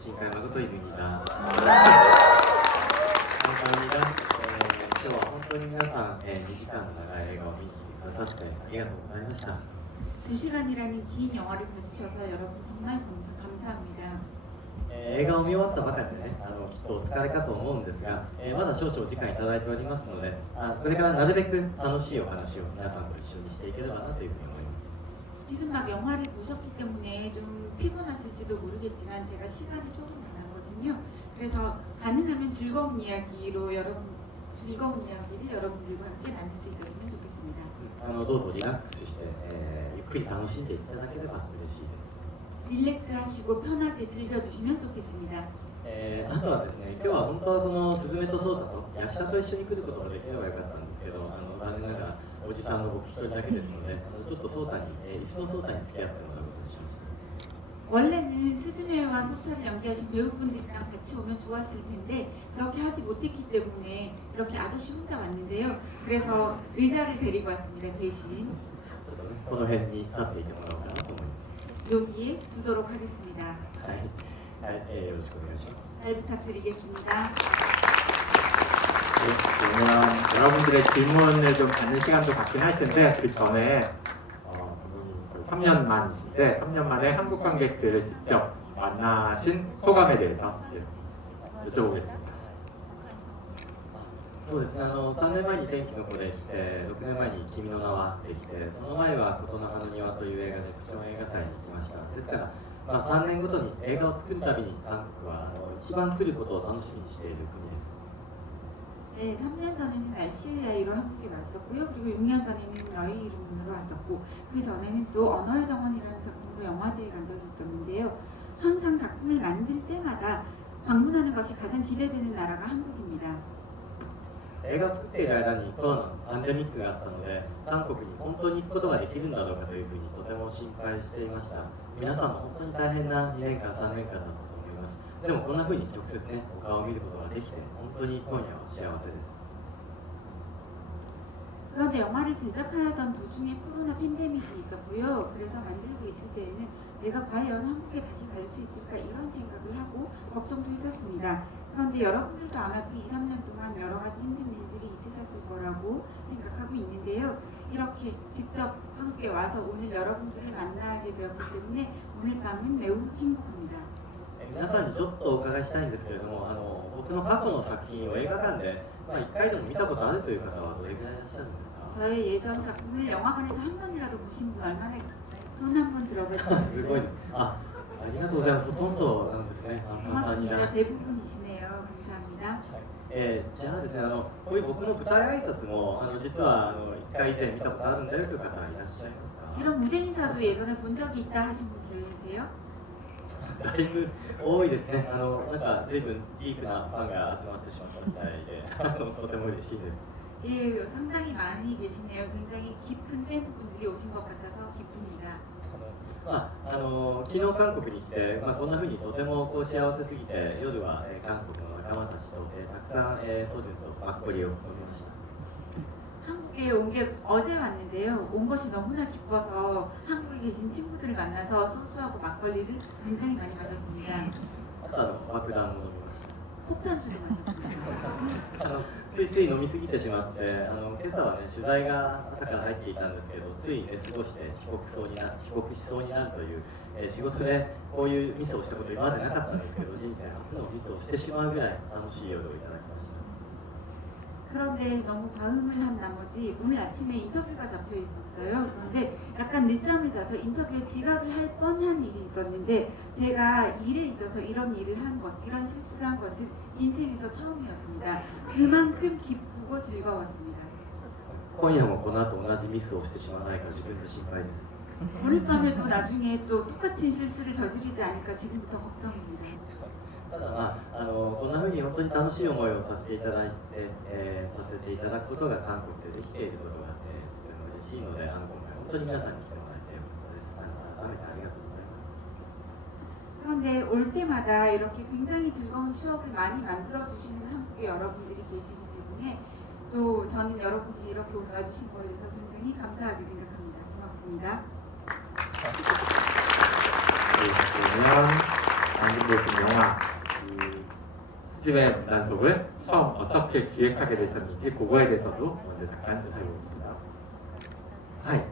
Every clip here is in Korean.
新海誠イブニだ。감사합니다. 今日は本当に皆さん、2時間の長い映画を見に来てくださってありがとうございました。 2시간이라는 긴 영화를 봐주셔서 여러분 정말 감사합니다. 映画を見終わったばかりでね、きっとお疲れかと思うんですが、まだ少々お時間いただいておりますので、これからなるべく楽しいお話を皆さんと一緒にしていければなというふうに思います。 지금 막 영화를 보셨기 때문에 좀 피곤하실지도 모르겠지만 제가 시간이 조금 많았거든요. 그래서 가능하면 즐거운 이야기를 여러분들과 함께 나눌 수 있었으면 좋겠습니다. どうぞリラックスして、ゆっくり楽しんでいただければ嬉しいです。 릴렉스하시고 편하게 즐겨주시면 좋겠습니다. あとはですね、今日は本当はそのスズメとソータと役者と一緒に来ることができればよかったんですけど、残念ながらおじさんの僕一人だけですので、ちょっとソータに、椅子のソータに付き合ってもらうことにしました。 원래는 스즈메와 소타를 연기하신 배우분들이랑 같이 오면 좋았을 텐데 그렇게 하지 못했기 때문에 이렇게 아저씨 혼자 왔는데요. 그래서 의자를 데리고 왔습니다. 대신 ちょっとね、この辺に立っていてもらおうかなと思います。 여기에 두도록 하겠습니다. はい、はい、よろしくお願いします。 잘 부탁드리겠습니다. 네, 그러면 여러분들의 질문을 좀 받는 시간도 갖긴 할 텐데 그 전에 3년 만이신데 3년 만에 한국 관객들을 직접 만나신 소감에 대해서 여쭤보겠습니다. そうですね、3年前に天気の子で来て、6年前に君の名はできて、その前は琴ノ葉の庭という映画でプチョン映画祭に行きました。ですから、3年ごとに映画を作るたびに韓国は一番来ることを楽しみにしている国です。 네, 3년 전에는 날씨의 아이로 한국에 왔었고요. 그리고 6년 전에는 너의 이름으로 왔었고 그 전에는 또 언어의 정원이라는 작품으로 영화제에 간 적이 있었는데요. 항상 작품을 만들 때마다 방문하는 것이 가장 기대되는 나라가 한국입니다. 映画を作っている間にコロナのパンデミックがあったので、韓国に本当に行くことができるんだろうかというふうにとても心配していました。皆さんも本当に大変な2年間3年間だったと思います。でもこんなふうに直接ね、お顔を見ることができて本当に今夜は幸せです。 그런데 영화를 제작하던 도중에 코로나 팬데믹이 있었고요. 그래서 만들고 있을 때에는 내가 과연 한국에 다시 갈 수 있을까 이런 생각을 하고 걱정도 했었습니다. 그런데 여러분들도 아마 그 2, 3년 동안 여러 가지 힘든 일들이 있으셨을 거라고 생각하고 있는데요. 이렇게 직접 한국에 와서 오늘 여러분들을 만나게 되었기 때문에 오늘 밤은 매우 행복합니다. 皆さんにちょっとお伺いしたいんですけれども、僕の過去の作品を映画館で、1回でも見たことあるという方はどれくらいいらっしゃるんですか？ 저의 예전 작품을 영화관에서 한 번이라도 보신 분 얼마나 손 한 번 들어봐 주세요. すごいです。ありがとうございます。ほとんどなんですね。 고맙습니다. 대부분이시네요. 감사합니다. じゃあですね、こういう僕の舞台挨拶も実は1回以前見たことあるんだよという方いらっしゃいますか？ 이런 무대 인사도 예전에 본 적이 있다 하신 분 계세요? だいぶ多いですね。なんか随分ディープなファンが集まってしまったみたいで、とても嬉しいです。 예, 상당히 많이 계시네요. 굉장히 깊은 팬분들이 오신 것 같아서 기쁩니다. 昨日韓国に来て、こんな風にとても幸せすぎて、夜は韓国の仲間たちとたくさんソジュンとマッコリを飲みました。 한국에 온 게 어제 왔는데요. 온 것이 너무나 기뻐서 한국에 계신 친구들을 만나서 소주하고 막걸리를 굉장히 많이 마셨습니다. あと爆弾も飲みました。 폭탄주도 마셨습니다. ついつい飲みすぎてしまって、今朝はね取材が朝から入っていたんですけど、つい寝過ごして帰国しそうになるという、仕事でこういうミスをしたこと今までなかったんですけど、人生初のミスをしてしまうぐらい楽しい夜をいただきました。 그런데 너무 과음을 한 나머지 오늘 아침에 인터뷰가 잡혀 있었어요. 그런데 약간 늦잠을 자서 인터뷰에 지각을 할 뻔한 일이 있었는데 제가 일에 있어서 이런 실수를 한 것은 인생에서 처음이었습니다. 그만큼 기쁘고 즐거웠습니다. 今夜もこの後同じミスをしてしまわないか自分で心配です。 오늘 밤에도 나중에 또 똑같은 실수를 저지르지 않을까 지금부터 걱정입니다. ただこんな風に本当に楽しい思いをさせていただくことが韓国でできていることが、とても嬉しいので、今回本当に皆さんに来てもらえてよかったです。改めてありがとうございます。 그런데 올 때마다 이렇게 굉장히 즐거운 추억을 많이 만들어주시는 한국의 여러분들이 계시기 때문에 또 저는 여러분들이 이렇게 와주신 거에 대해서 굉장히 감사하게 생각합니다. 고맙습니다. 그러면 방금 보신 영화 스즈메 문단속을 처음 어떻게 기획하게 되셨는지 그거에 대해서도 먼저 잠깐 살펴보겠습니다. はい、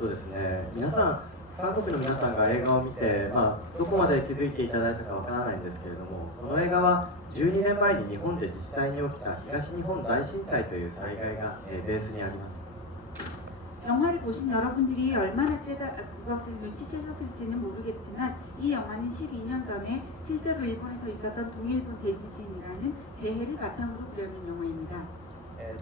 ですね、皆さん、韓国の皆さんが映画を見て、どこまで気づいていただいたかわからないんですけれども、この映画は12年前に日本で実際に起きた東日本大震災という災害が、ベースにあります。 영화를 보신 여러분들이 얼마나 그것을 눈치채셨을지는 모르겠지만 이 영화는 12년 전에 실제로 일본에서 있었던 동일본 대지진이라는 재해를 바탕으로 그려낸 영화입니다.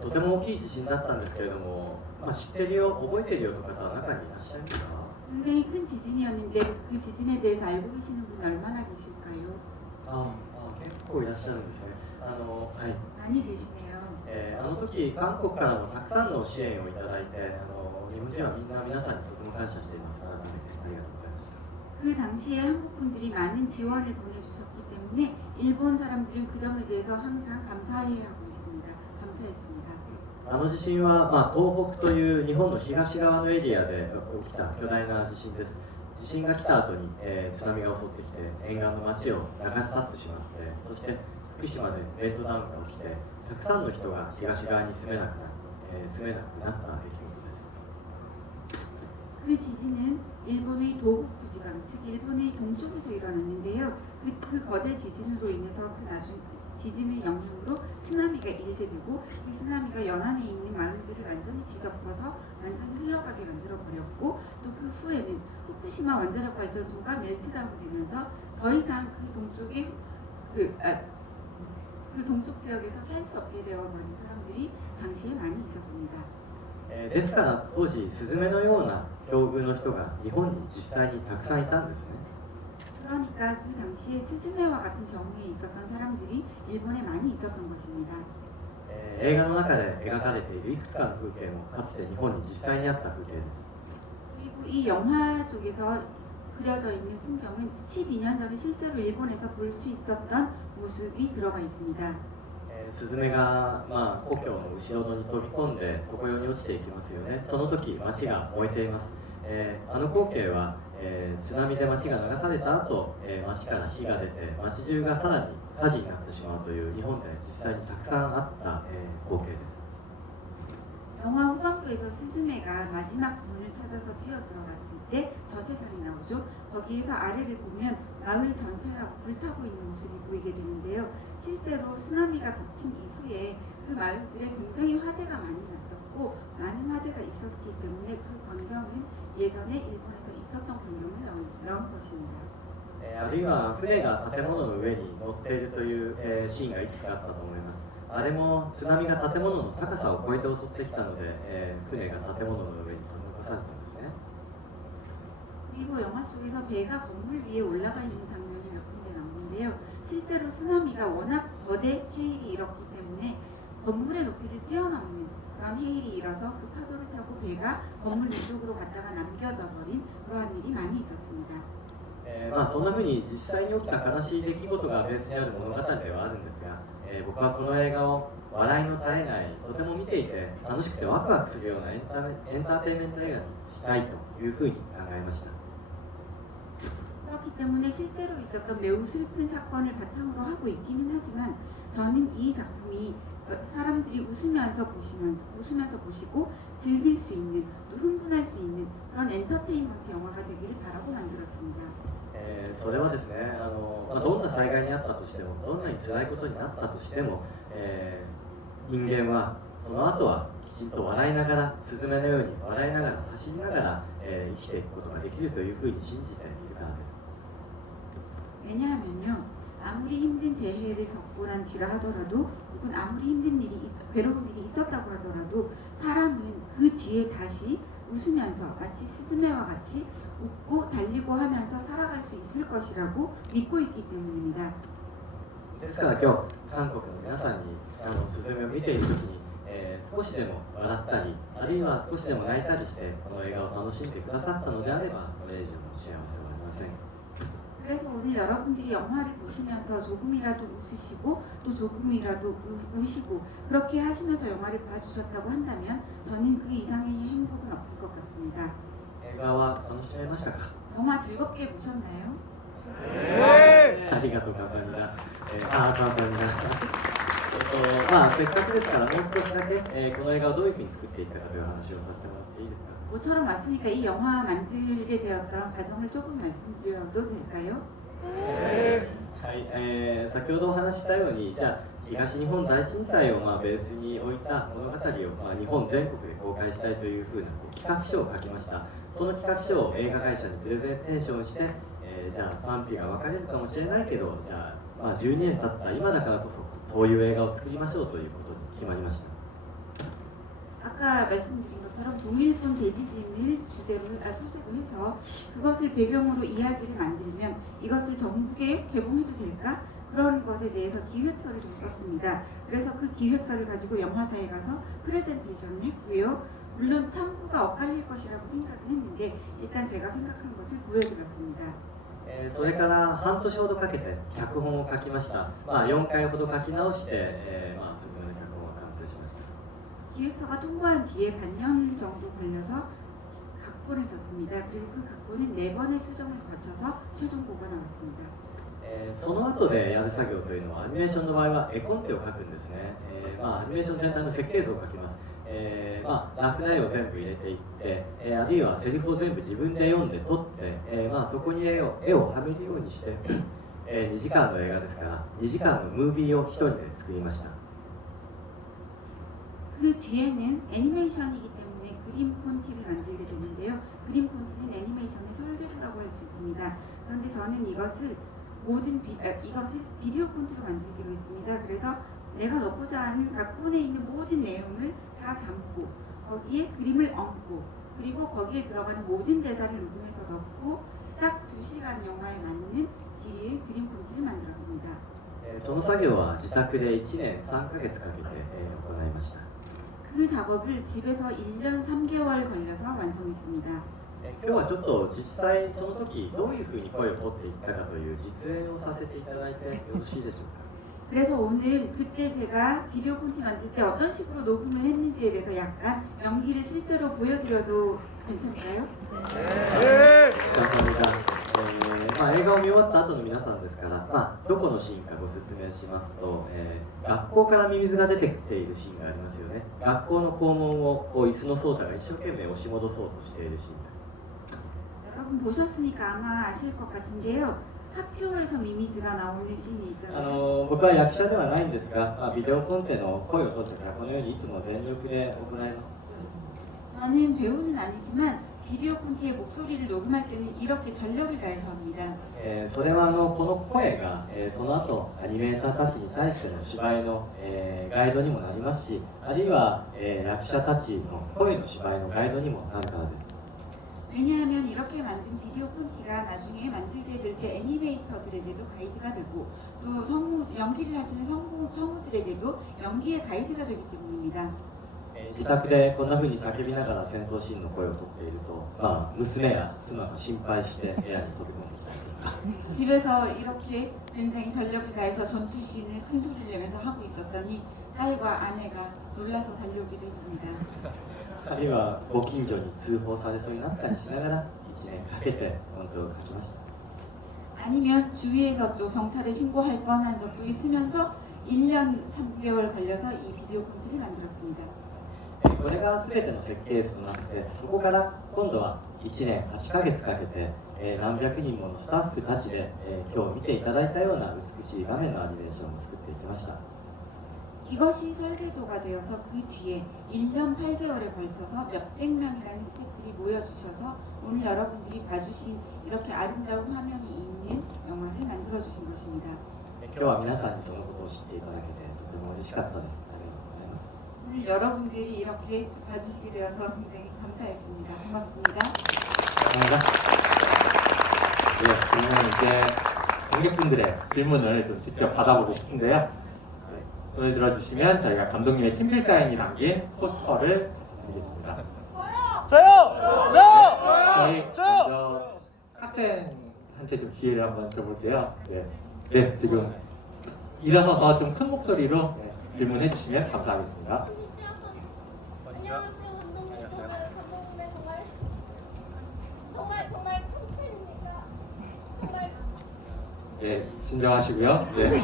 とても大きい地震だったんですけれども、知ってるよ、覚えてるよという方は中にいらっしゃいますか？ 굉장히 큰 지진이었는데 그 지진에 대해서 알고 계시는 분이 얼마나 계실까요? 結構いらっしゃるんですね。はい。 많이 계시네요. あの時韓国からもたくさんの支援をいただいて、日本人はみんな皆さんにとても感謝しています。改めてありがとうございました。 그 당시에 한국 분들이 많은 지원을 보내주셨기 때문에 일본 사람들은 그 점에 대해서 항상 감사해하고 있습니다. 감사했습니다. あの地震は、東北という日本の東側のエリアで起きた巨大な地震です。地震が来た後に、津波が襲ってきて沿岸の町を流し去ってしまって、そして福島でベッドダウンが起きて、たくさんの人が東側に住めなくなった出来事です。 그 지진은 일본의 도호쿠 지방, 즉 일본의 동쪽에서 일어났는데요. 그 거대 지진으로 인해서 지진의 영향으로 쓰나미가 일게 되고 그 쓰나미가 연안에 있는 마을들을 완전히 뒤덮어서 완전히 흘러가게 만들어 버렸고 또 그 후에는 후쿠시마 원자력 발전소가 멜트다운 되면서 더 이상 그 동쪽의 그 동쪽 지역에서 살 수 없게 되어버린 사람들이 당시에 많이 있었습니다. ですから当時スズメのような境遇の人が日本に実際にたくさんいたんですね。 그러니까 그 당시에 스즈메와 같은 경우에 있었던 사람들이 일본에 많이 있었던 것입니다. 映画の中で描かれているいくつかの風景もかつて日本に実際にあった風景です。 그리고 이 영화 속에서 그려져 있는 풍경은 12년 전에 실제로 일본에서 볼 수 있었던 모습이 들어가 있습니다. スズメが、故郷の後ろ戸に飛び込んで常世に落ちていきますよね。その時町が燃えています。あの光景は、津波で町が流された後、町から火が出て町中がさらに火事になってしまうという日本で実際にたくさんあった、光景です。 영화 후반부에서 스즈메가 마지막 문을 찾아서 뛰어들어갔을 때 저 세상이 나오죠. 거기에서 아래를 보면 마을 전체가 불타고 있는 모습이 보이게 되는데요. 실제로 쓰나미가 덮친 이후에 그 마을들에 굉장히 화재가 많이 났었고 많은 화재가 있었기 때문에 그 광경은 예전에 일본에서 있었던 광경을 넣은 것입니다. あるいは船が建物の上に乗っているという、シーンがいくつかあったと思います。あれも津波が建物の高さを超えて襲ってきたので、船が建物の上に取り残されたんですね。 그리고 영화 속에서 배가 건물 위에 올라가 있는 장면이 몇 군데 나오는데요. 실제로 쓰나미가 워낙 거대 해일이 일었기 때문에 건물의 높이를 뛰어넘는 그런 해일이 일어서 그 파도를 타고 배가 건물 위쪽으로 갔다가 남겨져 버린 그러한 일이 많이 있었습니다. そんな風に実際に起きた悲しい出来事がベースにある物語ではあるんですが、僕はこの映画を笑いの絶えないとても見ていて楽しくてワクワクするようなエンターテインメント映画にしたいというふうに考えました。 그렇기 때문에 실제로 있었던 매우 슬픈 사건을 바탕으로 하고 있기는 하지만 저는 이 작품이 사람들이 웃으면서 보시고 즐길 수 있는 또 흥분할 수 있는 그런 엔터테인먼트 영화가 되기를 바라고 만들었습니다. それはですね、どんな災害にあったとしてもどんなに辛いことになったとしても、人間はその後はきちんと笑いながらスズメのように笑いながら走りながら、生きていくことができるというふうに信じているからです。 왜냐하면요, 아무리 힘든 재해를 겪고 난 뒤라 하더라도 혹은 아무리 힘든 괴로운 일이 있었다고 하더라도 사람은 그 뒤에 다시 웃으면서 마치 스즈메와 같이 웃고 달리고 하면서 살아갈 수 있을 것이라고 믿고 있기 때문입니다. ですから今日韓国の皆さんにスズメを見ている時に、少しでも笑ったりあるいは少しでも泣いたりしてこの映画を楽しんでくださったのであればこれ以上の幸せはありません。 그래서 오늘 여러분들이 영화를 보시면서 조금이라도 웃으시고 또 조금이라도 우시고 그렇게 하시면서 영화를 봐주셨다고 한다면 저는 그 이상의 행복은 없을 것 같습니다. 映画は楽しめましたか？ 영화 즐겁게 보셨나요? ありがとう감사합니다 감사합니다せっかくですからもう少しだけ、この映画をどういうふうに作っていったかという話をさせてもらっていいですか。 모처럼 왔으니까 이 영화 만들게 되었던 과정을 조금 말씀드려도 될까요? はい、先ほどお話ししたように、じゃあ東日本大震災をベースに置いた物語を、日本全国で公開したいというふうな企画書を書きました。その企画書を映画会社にプレゼンテーションして、じゃあ賛否が分かれるかもしれないけど、じゃあ、12年経った今だからこそそういう映画を作りましょうということに決まりました。 아까 말씀드린 것처럼 동일본 대지진을 소재로 해서 그것을 배경으로 이야기를 만들면 이것을 전국에 개봉해도 될까? 그런 것에 대해서 기획서를 좀 썼습니다. 그래서 그 기획서를 가지고 영화사에 가서 프레젠테이션을 했고요. 물론 참부가 엇갈릴 것이라고 생각은 했는데 일단 제가 생각한 것을 보여드렸습니다. それから半年ほどかけて脚本を書きました。4回ほど書き直して、すぐに脚本が完成しました。 기획서가 통과한 뒤에 반년 정도 걸려서 각본을 썼습니다. 그리고 그 각본은 4번의 수정을 거쳐서 최종 보가 나왔습니다. その後でやる作業というのはアニメーションの場合は絵コンテを書くんですね。アニメーション全体の設計図を書きます。ラフ内容を全部入れていって、あるいはセリフを全部自分で読んで撮って、そこに絵をはめるようにして、2時間の映画ですから2時間のムービーを1人で作りました。 그 뒤에는 애니메이션이기 때문에 그림 폰티를 만들게 되는데요. 그림 폰티는 애니메이션의 설계도라고 할 수 있습니다. 그런데 저는 이것을 비디오 폰트로 만들기로 했습니다. 그래서 내가 넣고자 하는 각본에 있는 모든 내용을 다 담고 거기에 그림을 얹고 그리고 거기에 들어가는 모든 대사를 녹음해서 넣고 딱 2시간 영화에 맞는 길이의 그림 폰트를 만들었습니다. その作業は自宅で1年3ヶ月かけて行いました。 그 작업을 집에서 1년 3개월 걸려서 완성했습니다. 今日はちょっと実際その時どういうふうに声を取っていったかという実演をさせていただいてよろしいでしょうか。 그래서 오늘 그때 제가 비디오 콘티 만들 때 어떤 식으로 녹음을 했는지에 대해서 약간 연기를 실제로 보여드려도 괜찮을까요? 네. 감사합니다. 映画を見終わった後の皆さんですから、どこのシーンかご説明しますと、学校からミミズが出てきているシーンがありますよね。学校の校門を椅子のソータが一生懸命押し戻そうとしているシーンです。 여러분 보셨으니까 아마 아실 것 같은데요. 학교에서 미미즈가 나오는 씬이 있잖아요. 僕は役者ではないんですが、ビデオコンテの声を取ってからこのようにいつも全力で行います。 저는 배우는 아니지만 비디오 콘티의 목소리를 녹음할 때는 이렇게 전력을 다해서 합니다. それはこの声が、その後アニメーターたちに対しての芝居の、ガイドにもなりますし、あるいは、役者たちの声の芝居のガイドにもなるからです。 왜냐하면 이렇게 만든 비디오 콘티가 나중에 만들게 될 때 애니메이터들에게도 가이드가 되고 또 연기를 하시는 성우들에게도 연기의 가이드가 되기 때문입니다. 自宅でこんな風に叫びながら戦闘シーンの声をとっていると、娘や妻が心配して部屋に飛び込んできたりとか 집에서 이렇게 굉장히 전력을 다해서 전투 씬을 큰 소리를 내면서 하고 있었더니 딸과 아내가 놀라서 달려오기도 했습니다. あるいはご近所に通報されそうになったりしながら1年かけて本当を書きました。 아니면 주위에서 또 경찰에 신고할 뻔한 적도 있으면서 1년 3개월 걸려서 이 비디오 콘티를 만들었습니다. これが全ての設計図となって、そこから今度は1年8ヶ月かけて、何百人ものスタッフたちで、今日見ていただいたような美しい画面のアニメーションを作っていきました。 이것이 설계도가 되어서 그 뒤에 1년 8개월에 걸쳐서 몇백 명이라는 스태프들이 모여주셔서 오늘 여러분들이 봐주신 이렇게 아름다운 화면이 있는 영화를 만들어주신 것입니다. 今日は皆さんにそのことを知っていただけてとても嬉しかったです。ありがとうございます。 오늘 여러분들이 이렇게 봐주시게 되어서 굉장히 감사했습니다. 고맙습니다. 감사합니다. 네, 그러면 이제 관객분들의 질문을 좀 직접 받아보고 싶은데요. 손을 들어주시면 저희가 감독님의 친필 사인이 담긴 포스터를 드리겠습니다. 저요! 저희 저요! 먼저 학생한테 좀 기회를 한번 줘볼게요. 네, 지금 일어서서 좀 큰 목소리로 질문해 주시면 감사하겠습니다. 안녕하세요, 감독님. 정말 큰 팬입니다. 정말 예, 진정하시고요. 네.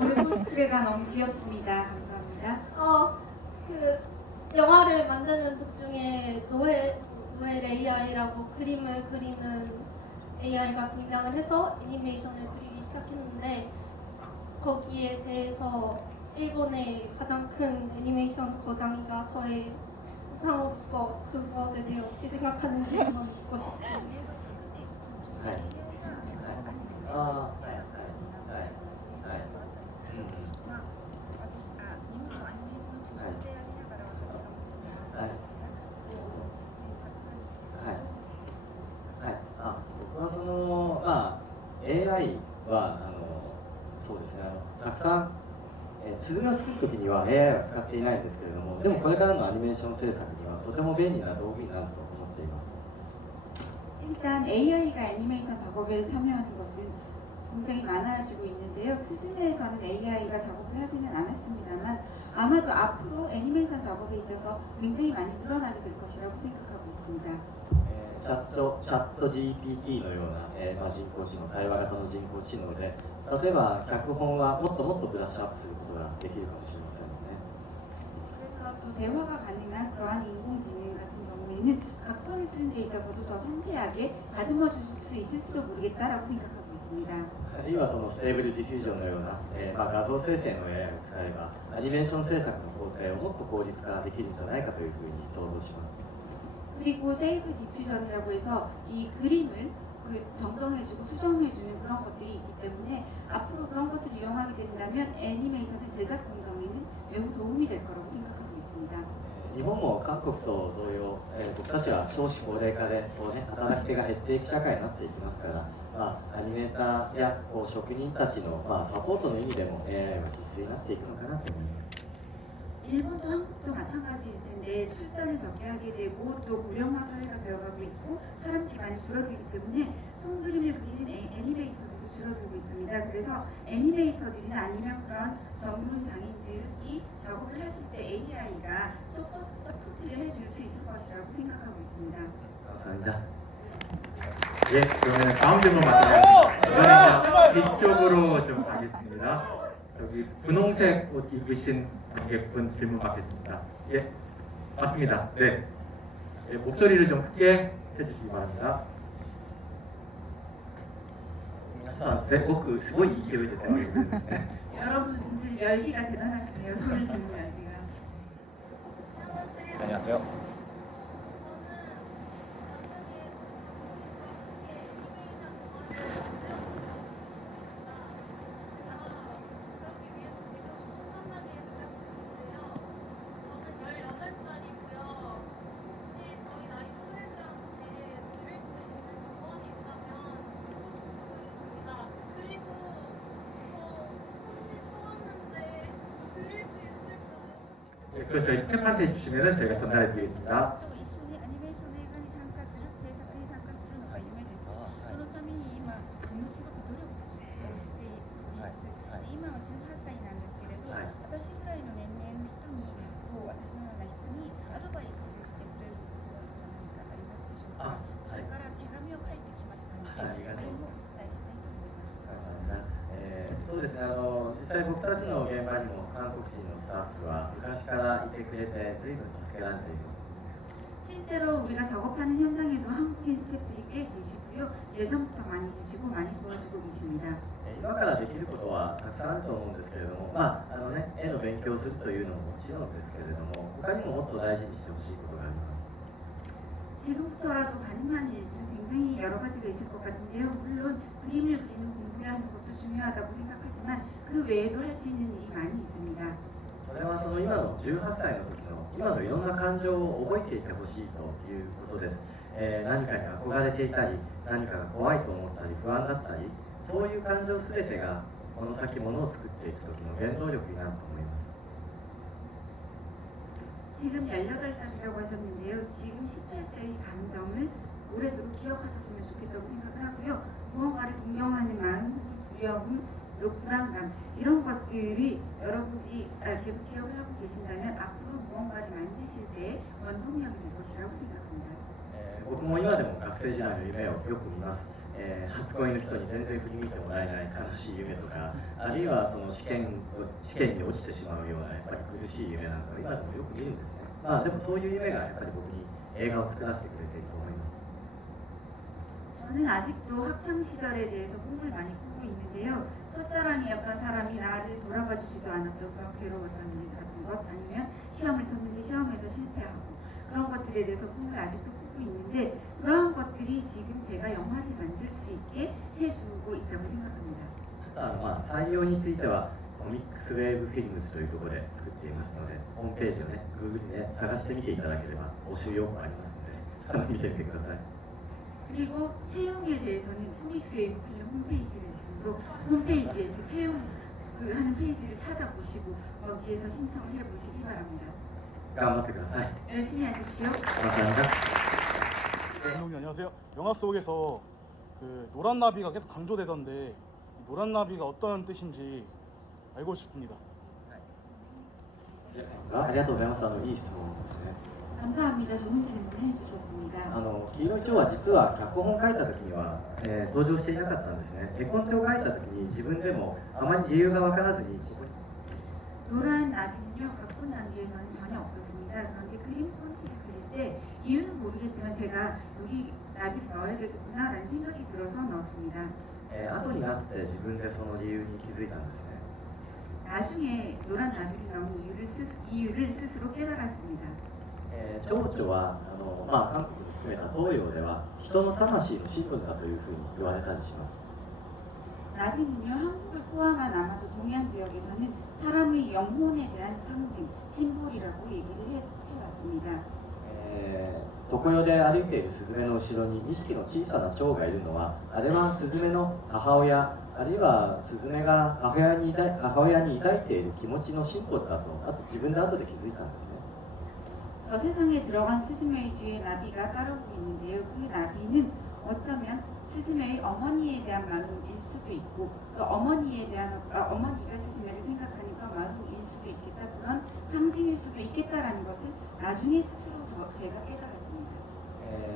오늘 코스프레가 너무 귀엽습니다. 감사합니다. 그 영화를 만드는 도중에 노엘 AI라고 그림을 그리는 AI가 등장을 해서 애니메이션을 그리기 시작했는데 거기에 대해서 일본의 가장 큰 애니메이션 거장이자 저의 우상으로서 그것에 대해 어떻게 생각하는지 한번 묻고 싶습니다. はい。はい。ああ、はいはいはいはい。うんうん。まあ、私日本のアニメーションの著書でありながら私がもともとはいしている方なんですけど、はいはい。あ、僕はそのAI はそうですねたくさんスズメを作るときには AI は使っていないんですけれども、でもこれからのアニメーション制作にはとても便利な道具になると思っています。 일단 AI가 애니메이션 작업에 참여하는 것은 굉장히 많아지고 있는데요. 스즈메에서는 AI가 작업을 하지는 않았습니다만 아마도 앞으로 애니메이션 작업에 있어서 굉장히 많이 늘어나게 될 것이라고 생각하고 있습니다. チャット GPT のような、人工知能、対話型の人工知能で、例えば脚本はもっともっとブラッシュアップすることができるかもしれませんよね。 그래서 또 대화가 가능한 그러한 인공지능 같은 경우에는 각본을 쓰는 데 있어서도 더 섬세하게 다듬어 줄 수 있을지도 모르겠다라고 생각하고 있습니다. あるいはそのステーブルディフュージョンのような、画像生成の AI を使えばアニメーション制作の工程をもっと効率化できるんじゃないかというふうに想像します。 그리고 세이브 디퓨전이라고 해서 이 그림을 정정해주고 수정해주는 그런 것들이 있기 때문에 앞으로 그런 것들을 이용하게 된다면 애니메이션의 제작 공정에는 매우 도움이 될 거라고 생각하고 있습니다. 日本も韓国と同様、僕たちは少子高齢化で働き手が減っていく社会になっていきますから、アニメーターや職人たちの、サポートの意味でも AI は必須になっていくのかなと思います。 일본도 한국도 마찬가지일 텐데 출산을 적게 하게 되고 또 고령화 사회가 되어가고 있고 사람들이 많이 줄어들기 때문에 손그림을 그리는 애니메이터들도 줄어들고 있습니다. 그래서 애니메이터들이나 아니면 그런 전문 장인들이 작업을 하실 때 AI가 서포트를 해줄 수 있을 것이라고 생각하고 있습니다. 감사합니다. 예, 그러면 다음 질문 받도록 이번에 뒤쪽으로 좀 가겠습니다. 여기 분홍색 옷 입으신 관객분 질문 받겠습니다. 예, 맞습니다. 네. 예, 목소리를 좀 크게 해주시기 바랍니다. 皆さん、すごくすごい勢いで手を挙げてるんですね。 여러분들 열기가 대단하시네요. 손을 들는 열기가. 안녕하세요. 예, 그럼 저희 스태프한테 해주시면 저희가 전달해 드리겠습니다. と一緒にアニメーションの映画に参加する制作に参加するのが夢です。そのために今ものすごく努力をしています。今は18歳なんですけれど、私ぐらいの年齢の人に私のような人にアドバイスしてくれることは何かありますでしょうか。それから手紙を書いてきましたので、それもお伝えしたいと思います。そうですね、実際僕たちの現場にも韓国人のスタッフは昔からいてくれて随分助けられています。 실제로 우리가 작업하는 현장에도 한국인 스태프들이 꽤 계시고요. 예전부터 많이 계시고 많이 도와주고 계십니다. 今からできることはたくさんあると思うんですけれども、絵の勉強をするというのももちろんですけれども、他にももっと大事にしてほしいことがあります。 지금부터라도 가능한 일들은 굉장히 여러 가지가 있을 것 같은데요. 물론 그림을 그리는 공부를 하는 것도 중요하다고 생각하지만 그 외에도 할 수 있는 일이 많이 있습니다. それはその今の18歳の時の今のいろんな感情を覚えていてほしいということです。何かに憧れていたり、何かが怖いと思ったり、不安だったり、そういう感情すべてがこの先ものを作っていく時の原動力になると思います。 지금 18살이라고 하셨는데요. 지금 18세의 감정을 오래도록 기억하셨으면 좋겠다고 생각을 하고요. 무언가를 동경하는 마음, 두려움, 그리고 불안감 이런 것들이 여러분들이 계속 기억을 하고 계신다면 앞으로 무언가를 만드실 때 원동력이 될 것이라고 생각합니다. 僕も今でも学生時代の夢をよく見ます。初恋の人に全然振り向いてもらえない悲しい夢とか、あるいはその試験に落ちてしまうようなやっぱり苦しい夢なんかを今でもよく見るんですね。まあでもそういう夢がやっぱり僕に映画を作らせてくれていると思います。 저는 아직도 학창 시절에 대해서 꿈을 많이 꾸고 있는데요. 첫사랑이었던 사람이 나를 돌아봐 주지도 않았던 그런 괴로웠던 일 같은 것, 아니면 시험을 쳤는데 시험에서 실패하고 그런 것들에 대해서 꿈을 아직도 꾸고 있는데, 그런 것들이 지금 제가 영화를 만들 수 있게 해주고 있다고 생각합니다. まあ採用についてはコミックスウェーブフィルムズというところで作っていますので、ホームページをね、Google で探してみていただければ募集要項ありますので見てみてください。 그리고 채용에 대해서는 코믹스 웨이브 필름 홈페이지가 있으므로 홈페이지에 그 채용 하는 페이지를 찾아보시고 거기에서 신청을 해보시기 바랍니다. 頑張ってください。 열심히 하십시오. 감사합니다. 감독님 안녕하세요. 영화 속에서 그 노란 나비가 계속 강조되던데 이 노란 나비가 어떤 뜻인지 알고 싶습니다. ありがとうございます。いい質問ですね。 감사합니다. 좋은 질문을 해주셨습니다. 黄色い蝶は実は脚本を書いた時には、登場していなかったんですね。絵コンテを書いた時に自分でもあまり理由が分からずに 노란 나비는요, 각본 단계에서는 전혀 없었습니다. 그런데 그림 콘티를 그릴 때 이유는 모르겠지만 제가 여기 나비를 넣어야 되겠구나라는 생각이 들어서 넣었습니다. 後になって自分でその理由に気づいたんですね。 나중에 노란 나비를 넣은 이유를 스스로 깨달았습니다. 蝶々はまあ、韓国を含めた東洋では人の魂のシンボルだというふうに言われたりします。 나비는요, 한국을 포함한 아마도 동양 지역에서는 사람의 영혼에 대한 상징, 심볼이라고 얘기를 해왔습니다. 常世で歩いているスズメの後ろに2匹の小さな蝶がいるのは、あれはスズメの母親、あるいはスズメが母親に抱いている気持ちのシンボルだと、あと自分で後で気づいたんですね。 저 세상에 들어간 스즈메의 뒤에 나비가 따라오고 있는데요. 그 나비는 어쩌면 스즈메의 어머니에 대한 마음일 수도 있고, 또 어머니가 스즈메를 생각하는 그런 마음일 수도 있겠다, 그런 상징일 수도 있겠다라는 것을 나중에 스스로 제가 깨달았습니다.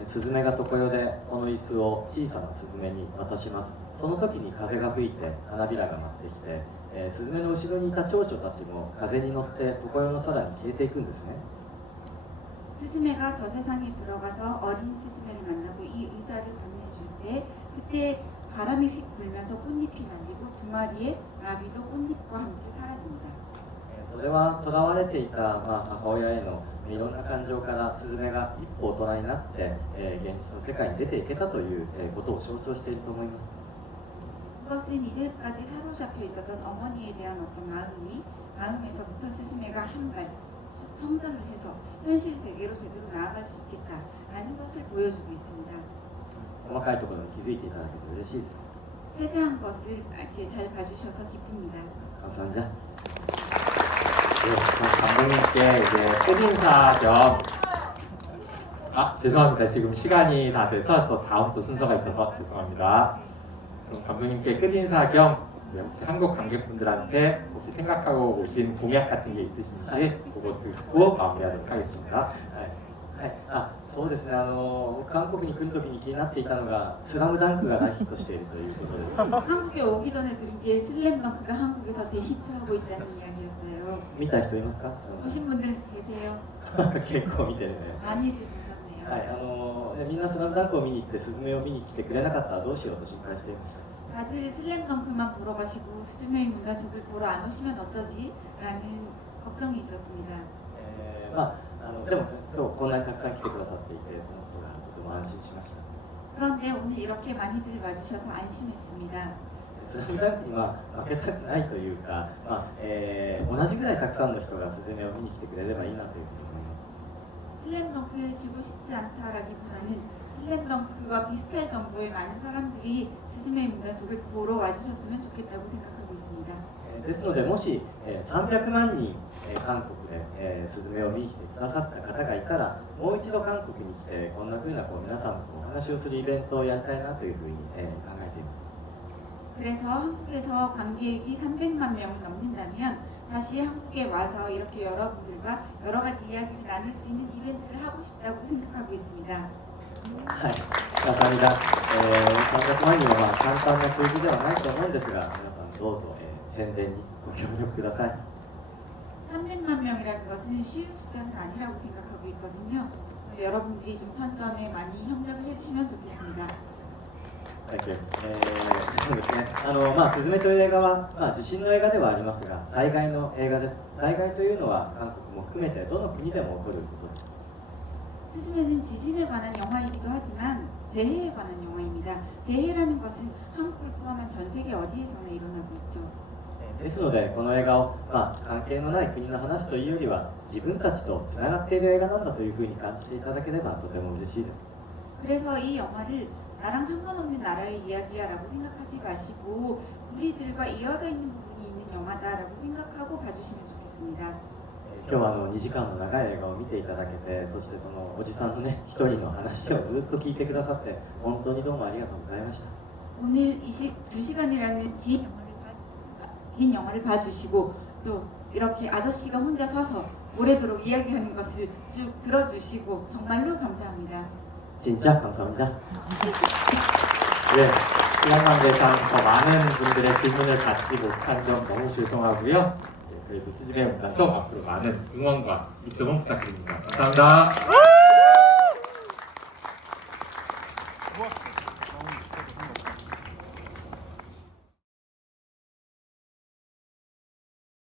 スズメが常世でこの椅子を小さなスズメに渡します。その時に風が吹いて花びらが舞ってきて、スズメの後ろにいた蝶々たちも風に乗って常世の空に消えていくんですね。 스즈메가 저 세상에 들어가서 어린 스즈메를 만나고 이 의자를 건네줄 때, 그때 바람이 휙 불면서 꽃잎이 날리고 두 마리의 나비도 꽃잎과 함께 사라집니다. それは囚われていた、母親へのいろんな感情からスズメが一歩大人になって、現実の世界に出ていけたということを象徴していると思います。 그것은 이제까지 사로잡혀 있었던 어머니에 대한 어떤 마음에서부터 스즈메가 한 발 성장을 해서 현실 세계로 제대로 나아갈 수 있겠다라는 것을 보여주고 있습니다. 細かいところに気づいていただけて嬉しいです。 세세한 것을 이렇게 잘 봐주셔서 기쁩니다. 감사합니다. 네, 감독님께 이제 끝인사 겸 죄송합니다. 지금 시간이 다 돼서 또 다음 또 순서가 있어서 죄송합니다. 그럼 감독님께 끝인사 겸 혹시 한국 관객분들한테 혹시 생각하고 오신 공약 같은 게 있으신지 그거 듣고 마무리하도록 하겠습니다. そうですね、韓国に来るときに気になっていたのがスラムダンクが大ヒットしているということです。 한국에 오기 전에 들은 게 슬램덩크가 한국에서 대히트하고 있다는 이야기였어요. 見た人いますか？ 보신 분들 계세요? 結構見てるね。 많이들 보셨네요. はい、みんなスラムダンクを見に行ってスズメを見に来てくれなかったらどうしようと心配していました。 다들 슬램덩크만 보러 가시고 스즈메의 문가족을 보러 안 오시면 어쩌지? 라는 걱정이 있었습니다. でも今日こんなにたくさん来てくださっていて、そのことがとても安心しました。 그런데 오늘 이렇게 많이들 와주셔서 안심했습니다. スラムダンクには負けたくないというか、同じぐらいたくさんの人がスズメを見に来てくれればいいなというふうに思います。 슬램덩크에 지고 싶지 않다라기보다는 슬램덩크가 비슷할 정도의 많은 사람들이 스즈메의 문가족을 보러 와주셨으면 좋겠다고 생각하고 있습니다. ですので、もし300万人韓国でスズメを見に来てくださった方がいたら、もう一度韓国に来てこんな風な皆さんとお話をするイベントをやりたいなというふうに考えています。 그래서 한국에서 관객이 300만 명을 넘는다면 다시 한국에 와서 이렇게 여러분들과 여러 가지 이야기를 나눌 수 있는 이벤트를 하고 싶다고 생각하고 있습니다. はい、まあ、3月前には簡単な数字ではないと思うんですが、皆さんどうぞ、宣伝にご協力ください。 300만 명이라는 것은 쉬운 숫자는 아니라고 생각하고 있거든요. 여러분들이 좀 선전에 많이 협력을 해주시면 좋겠습니다. そうですね。すずめという映画は、地震の映画ではありますが、災害の映画です。災害というのは韓国も含めてどの国でも起こることです。 스즈메는 지진에 관한 영화이기도 하지만 재해에 관한 영화입니다. 재해라는 것은 한국을 포함한 전 세계 어디에서나 일어나고 있죠. ですので、この映画を、関係のない国の話というよりは、自分たちとつながっている映画なんだというふうに感じていただければとても嬉しいです。 그래서 이 영화를 나랑 상관없는 나라의 이야기야라고 생각하지 마시고 우리들과 이어져 있는 부분이 있는 영화다라고 생각하고 봐주시면 좋겠습니다. 今日は2時間の長い映画を見ていただけて、そしてそのおじさんのね一人の話をずっと聞いてくださって本当にどうもありがとうございました。 오늘 2시간이라는 긴 영화를 봐주시고 또 이렇게 아저씨가 혼자 서서 오래도록 이야기하는 것을 쭉 들어주시고 정말로 감사합니다. 진짜 감사합니다. 네, 시간 관계상 더 많은 분들의 질문을 받지 못한 점 너무 죄송하고요. 네, 그래도 스즈메 문단속 앞으로 많은 응원과 입소문 부탁드립니다. 감사합니다.